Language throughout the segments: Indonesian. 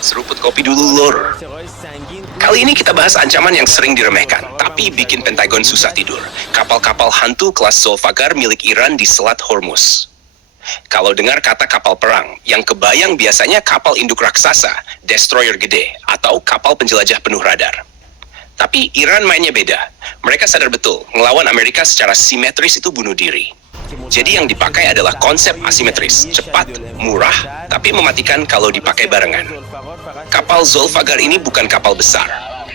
Seruput kopi dulu, Lur. Kali ini kita bahas ancaman yang sering diremehkan, tapi bikin Pentagon susah tidur. Kapal-kapal hantu kelas Zolfaghar milik Iran di Selat Hormuz. Kalau dengar kata kapal perang, yang kebayang biasanya kapal induk raksasa, destroyer gede, atau kapal penjelajah penuh radar. Tapi Iran mainnya beda. Mereka sadar betul, ngelawan Amerika secara simetris itu bunuh diri. Jadi yang dipakai adalah konsep asimetris, cepat, murah, tapi mematikan kalau dipakai barengan. Kapal Zolfaghar ini bukan kapal besar.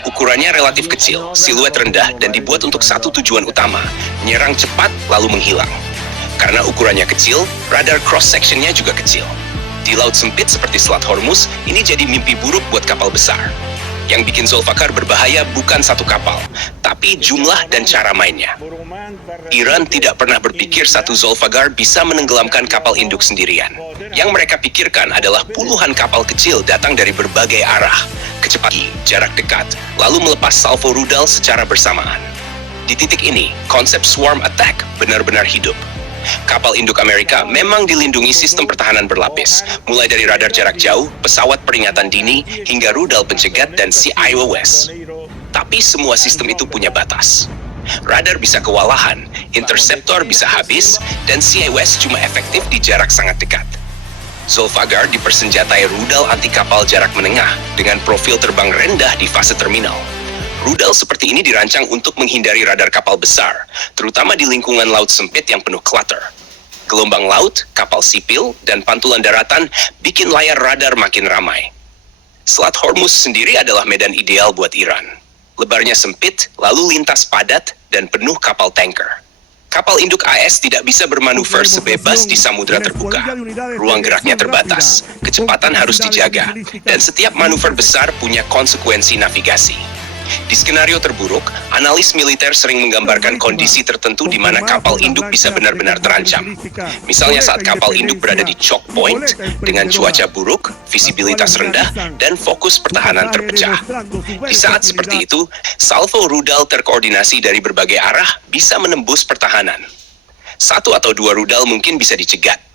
Ukurannya relatif kecil, siluet rendah, dan dibuat untuk satu tujuan utama, menyerang cepat lalu menghilang. Karena ukurannya kecil, radar cross-sectionnya juga kecil. Di laut sempit seperti Selat Hormuz, ini jadi mimpi buruk buat kapal besar. Yang bikin Zolfaghar berbahaya bukan satu kapal, tapi jumlah dan cara mainnya. Iran tidak pernah berpikir satu Zolfaghar bisa menenggelamkan kapal induk sendirian. Yang mereka pikirkan adalah puluhan kapal kecil datang dari berbagai arah, kecepatan, jarak dekat, lalu melepas salvo rudal secara bersamaan. Di titik ini, konsep swarm attack benar-benar hidup. Kapal induk Amerika memang dilindungi sistem pertahanan berlapis, mulai dari radar jarak jauh, pesawat peringatan dini, hingga rudal pencegat dan CIOS. Tapi semua sistem itu punya batas. Radar bisa kewalahan, interceptor bisa habis, dan CIOS cuma efektif di jarak sangat dekat. Zolfaghar dipersenjatai rudal anti kapal jarak menengah dengan profil terbang rendah di fase terminal. Rudal seperti ini dirancang untuk menghindari radar kapal besar, terutama di lingkungan laut sempit yang penuh clutter. Gelombang laut, kapal sipil, dan pantulan daratan bikin layar radar makin ramai. Selat Hormuz sendiri adalah medan ideal buat Iran. Lebarnya sempit, lalu lintas padat, dan penuh kapal tanker. Kapal induk AS tidak bisa bermanuver sebebas di samudra terbuka. Ruang geraknya terbatas, kecepatan harus dijaga, dan setiap manuver besar punya konsekuensi navigasi. Di skenario terburuk, analis militer sering menggambarkan kondisi tertentu di mana kapal induk bisa benar-benar terancam. Misalnya saat kapal induk berada di choke point, dengan cuaca buruk, visibilitas rendah, dan fokus pertahanan terpecah. Di saat seperti itu, salvo rudal terkoordinasi dari berbagai arah bisa menembus pertahanan. Satu atau dua rudal mungkin bisa dicegat.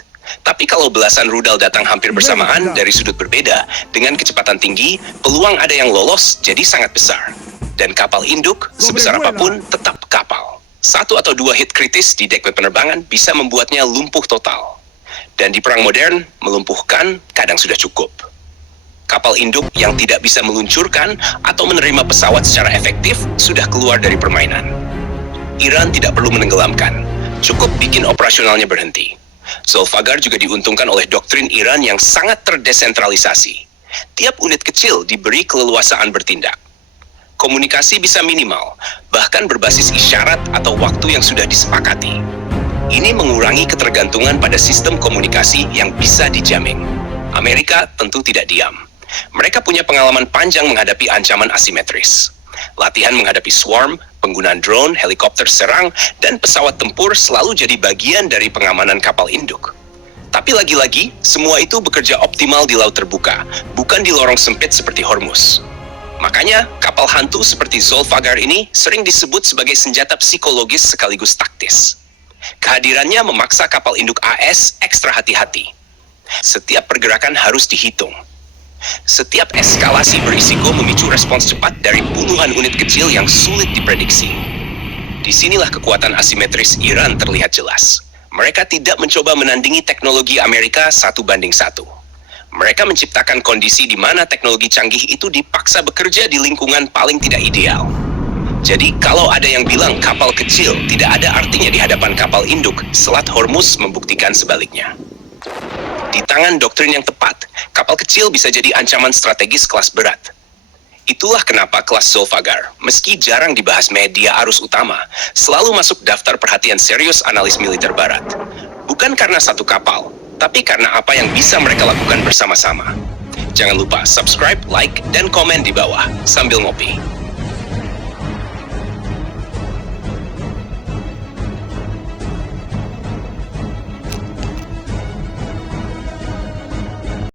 Tapi kalau belasan rudal datang hampir bersamaan dari sudut berbeda, dengan kecepatan tinggi, peluang ada yang lolos jadi sangat besar. Dan kapal induk, sebesar apapun, tetap kapal. Satu atau dua hit kritis di dek penerbangan bisa membuatnya lumpuh total. Dan di perang modern, melumpuhkan kadang sudah cukup. Kapal induk yang tidak bisa meluncurkan atau menerima pesawat secara efektif sudah keluar dari permainan. Iran tidak perlu menenggelamkan, cukup bikin operasionalnya berhenti. Zolfaghar juga diuntungkan oleh doktrin Iran yang sangat terdesentralisasi. Tiap unit kecil diberi keleluasaan bertindak. Komunikasi bisa minimal, bahkan berbasis isyarat atau waktu yang sudah disepakati. Ini mengurangi ketergantungan pada sistem komunikasi yang bisa dijamin. Amerika tentu tidak diam. Mereka punya pengalaman panjang menghadapi ancaman asimetris. Latihan menghadapi swarm, penggunaan drone, helikopter serang, dan pesawat tempur selalu jadi bagian dari pengamanan kapal induk. Tapi lagi-lagi, semua itu bekerja optimal di laut terbuka, bukan di lorong sempit seperti Hormuz. Makanya, kapal hantu seperti Zolfaghar ini sering disebut sebagai senjata psikologis sekaligus taktis. Kehadirannya memaksa kapal induk AS ekstra hati-hati. Setiap pergerakan harus dihitung. Setiap eskalasi berisiko memicu respons cepat dari puluhan unit kecil yang sulit diprediksi. Disinilah kekuatan asimetris Iran terlihat jelas. Mereka tidak mencoba menandingi teknologi Amerika 1:1. Mereka menciptakan kondisi di mana teknologi canggih itu dipaksa bekerja di lingkungan paling tidak ideal. Jadi kalau ada yang bilang kapal kecil tidak ada artinya di hadapan kapal induk, Selat Hormuz membuktikan sebaliknya. Di tangan doktrin yang tepat, kapal kecil bisa jadi ancaman strategis kelas berat. Itulah kenapa kelas Zolfaghar, meski jarang dibahas media arus utama, selalu masuk daftar perhatian serius analis militer barat. Bukan karena satu kapal, tapi karena apa yang bisa mereka lakukan bersama-sama. Jangan lupa subscribe, like, dan komen di bawah sambil ngopi.